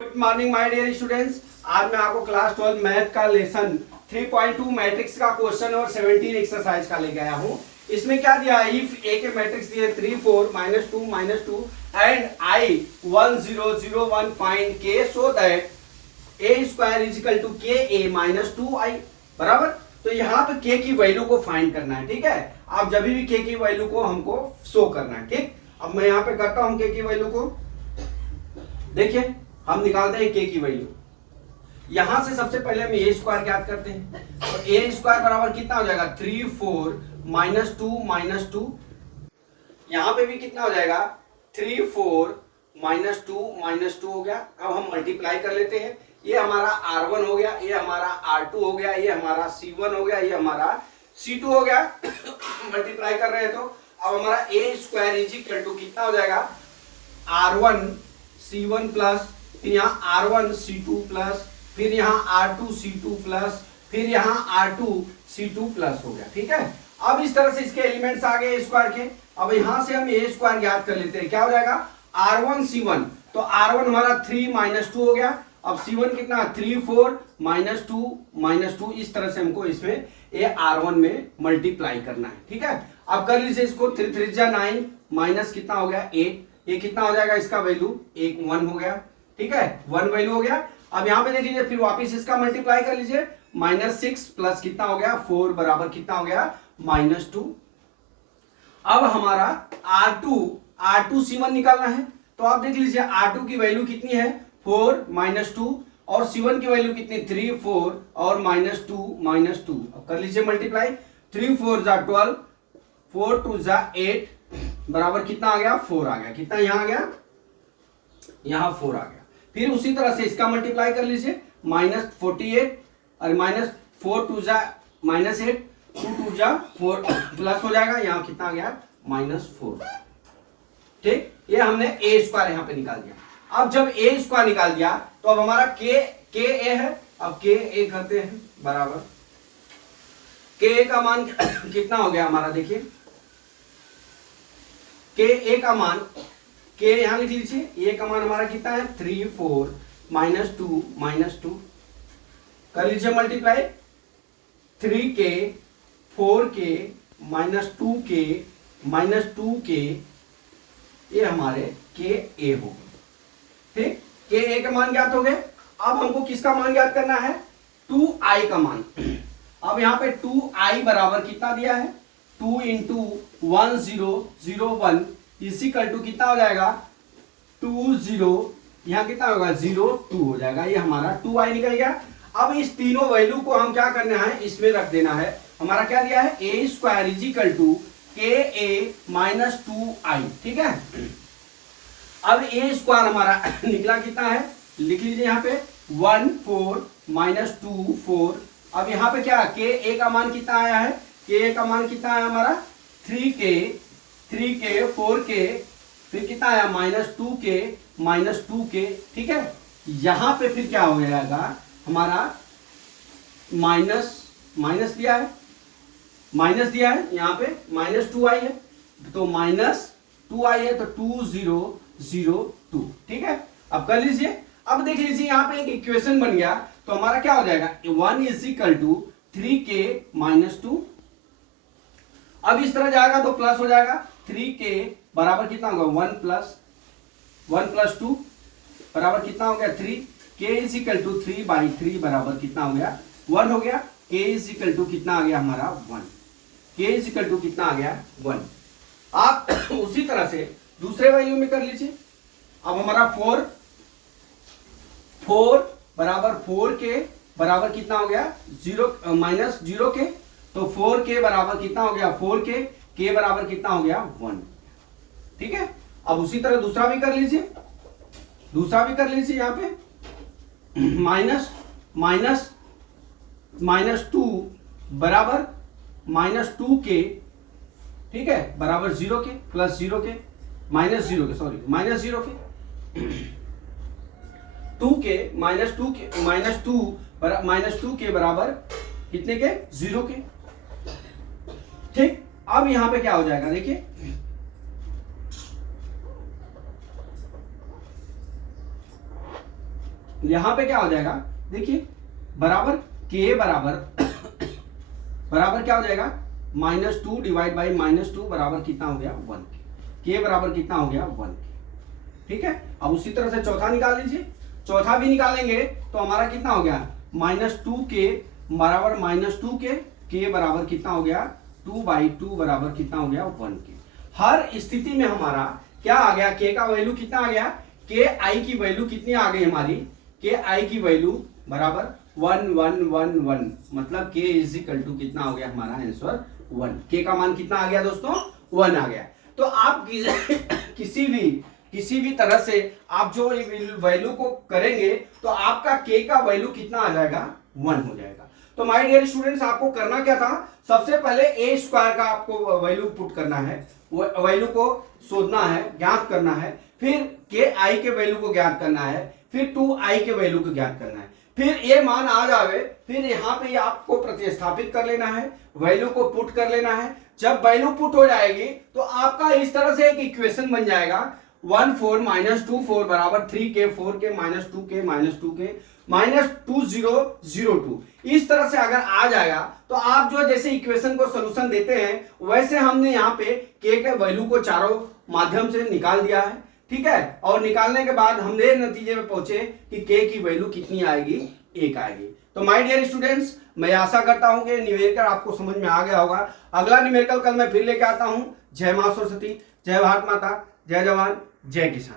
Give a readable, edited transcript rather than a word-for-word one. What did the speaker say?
Good morning my dear students. आज मैं आपको क्लास 12 मैथ का लेसन 3.2 मैट्रिक्स का क्वेश्चन और 17 एक्सरसाइज का लेके आया हूँ। इसमें क्या दिया है, इफ ए के मैट्रिक्स दिए 3 4 -2 and I 1 0 0 1 find k so that A square is equal to k A -2i बराबर। तो यहाँ पे के की वैल्यू को फाइंड करना है, ठीक है। आप जब भी के की वैल्यू को हमको शो करना है, ठीक। अब मैं यहाँ पे करता हूँ के की वैल्यू को। देखिए हम निकालते हैं के की वैल्यू। यहां से सबसे पहले हम ए स्क्वायर ज्ञात करते हैं। तो ए स्क्वायर बराबर कितना हो जाएगा 3 4 -2 यहां पे भी कितना हो जाएगा 3 4 -2 हो गया। अब हम मल्टीप्लाई कर लेते हैं। ये हमारा R1 हो गया, ये हमारा R2 हो गया, ये हमारा C1 हो गया, ये हमारा C2 हो गया। मल्टीप्लाई कर रहे हैं तो अब हमारा ए स्क्वायर इज इक्वल टू कितना हो जाएगा R1 C1 प्लस, फिर यहाँ R1 C2 प्लस, फिर यहाँ R2 C2 प्लस, फिर यहाँ R2 C2 प्लस हो गया, ठीक है। अब इस तरह से इसके एलिमेंट्स आ गए स्क्वायर के। अब यहाँ से हम ए स्क्वायर ज्ञात कर लेते हैं। क्या हो जाएगा R1 C1, तो R1 हमारा 3 -2 हो गया। अब C1 कितना 3 4 -2 इस तरह से हमको इसमें ए R1 में मल्टीप्लाई करना है, ठीक है। अब कर लीजिए इसको 3 3 जा 9 माइनस कितना हो गया 8, ये कितना हो जाएगा इसका वैल्यू 1 हो गया, ठीक है। 1 वैल्यू हो गया। अब यहाँ पे देख लीजिए फिर वापिस इसका मल्टीप्लाई कर लीजिए -6 प्लस कितना हो गया 4 बराबर कितना हो गया -2। अब हमारा R2 C1 निकालना है। तो आप देख लीजिए R2 की वैल्यू कितनी है 4 -2 और C1 की वैल्यू कितनी 3 4 और -2 अब कर लीजिए मल्टीप्लाई। 3 4 जा 12, 4 2 जा 8 बराबर कितना आ गया 4 आ गया। कितना यहाँ आ गया, यहाँ 4 आ गया। फिर उसी तरह से इसका मल्टीप्लाई कर लीजिए -48 और -4 2 जा -8 2 2 जा 4 प्लस हो जाएगा, यहाँ कितना आ गया -4, ठीक। ये हमने ए स्क्वायर यहाँ पे निकाल दिया। अब जब ए स्क्वायर निकाल दिया तो अब हमारा के ए है। अब के ए करते हैं बराबर के ए का मान कितना हो गया हमारा, देखिए के ए का मान के यहां लिख लीजिए। ए का मान हमारा कितना है 3 4 -2 कर लीजिए मल्टीप्लाई। 3k 4k -2 के ये हमारे के ए हो गए, ठीक। के ए का मान ज्ञात हो गए। अब हमको किसका मान ज्ञात करना है 2i का मान। अब यहाँ पे 2i बराबर कितना दिया है 2 × 1 0 0 1 इक्वल टू कितना हो जाएगा 2 0, यहाँ कितना होगा 0 2 हो जाएगा। ये हमारा 2i निकल गया। अब इस तीनों वैल्यू को हम क्या करना है इसमें रख देना है। हमारा क्या दिया है ए square is equal to k A -2i, ठीक है। अब ए स्क्वायर हमारा निकला कितना है, लिख लीजिए यहाँ पे 1 4 -2 4। अब यहाँ पे क्या के ए का मान कितना आया है, के ए का मान कितना आया हमारा 3k 4k, फिर कितना आया -2k, ठीक है। यहां पे फिर क्या हो जाएगा हमारा माइनस दिया है यहाँ पे -2i है, तो -2i है तो 2 0 0 2, ठीक है। अब कर लीजिए। अब देख लीजिए यहाँ पे एक इक्वेशन बन गया। तो हमारा क्या हो जाएगा 1 = 3k -2। अब इस तरह जाएगा तो प्लस हो जाएगा 3k बराबर कितना होगा 1 + 2 बराबर कितना हो गया 3। k = 3/3 बराबर कितना हो गया 1 हो गया। k = कितना आ गया हमारा 1। k = कितना आ गया 1। आप उसी तरह से दूसरे वैल्यू में कर लीजिए। अब हमारा 4 बराबर 4k बराबर कितना हो गया 0 -0k, तो 4k बराबर कितना हो गया 4k, k बराबर कितना हो गया 1, ठीक है। अब उसी तरह दूसरा भी कर लीजिए यहाँ पे -2 बराबर -2k, ठीक है, बराबर 0k plus 0k -0k 2k -2k बराबर कितने के 0k, ठीक। अब यहां पे क्या हो जाएगा देखिए यहां पे क्या हो जाएगा, देखिए बराबर के बराबर क्या हो जाएगा, -2 डिवाइड बाई -2 बराबर कितना हो गया 1 के बराबर कितना हो गया 1 के। ठीक है, अब उसी तरह से चौथा निकाल लीजिए, चौथा भी निकालेंगे तो हमारा कितना हो गया -2 के बराबर -2 के बराबर कितना हो गया 2/2 बराबर कितना हो गया 1 के। हर स्थिति में हमारा क्या आ गया, के का वैल्यू कितना आ गया, के आई की वैल्यू कितनी आ गई हमारी, के आई की वैल्यू बराबर 1 1 1 1, मतलब के इज इक्वल टू कितना हो गया हमारा आंसर 1। के का मान कितना आ गया दोस्तों 1 आ गया। तो आप किसी भी तरह से आप जो वैल्यू को करेंगे तो आपका के का वैल्यू कितना आ जाएगा 1 हो जाएगा। तो माय डियर स्टूडेंट्स, आपको करना क्या था, सबसे पहले ए स्क्वायर का आपको वैल्यू पुट करना है, वैल्यू को शोधना है, ज्ञात करना है, फिर के आई के वैल्यू को ज्ञात करना है, फिर 2i के वैल्यू को ज्ञात करना है, फिर ये मान आ जावे, फिर यहाँ पे आपको प्रतिस्थापित कर लेना है, वैल्यू को पुट कर लेना है। जब वैल्यू पुट हो जाएगी तो आपका इस तरह से एक इक्वेशन बन जाएगा 1 4 -2 4 बराबर 3 के 4 के -2 के -2 के -2 0 0 2। इस तरह से अगर आ जाएगा तो आप जो जैसे इक्वेशन को सोल्यूशन देते हैं वैसे हमने यहाँ पे के वैल्यू को चारों माध्यम से निकाल दिया है। ठीक है, और निकालने के बाद हमने नतीजे में पहुंचे कि के की वैल्यू कितनी आएगी, 1 आएगी। तो माय डियर स्टूडेंट्स, मैं आशा करता हूं कि न्यूमेरिकल आपको समझ में आ गया होगा। अगला न्यूमेरिकल कल मैं फिर लेके आता हूं। जय मां सरस्वती, जय भारत माता, जय जवान, जय किसान।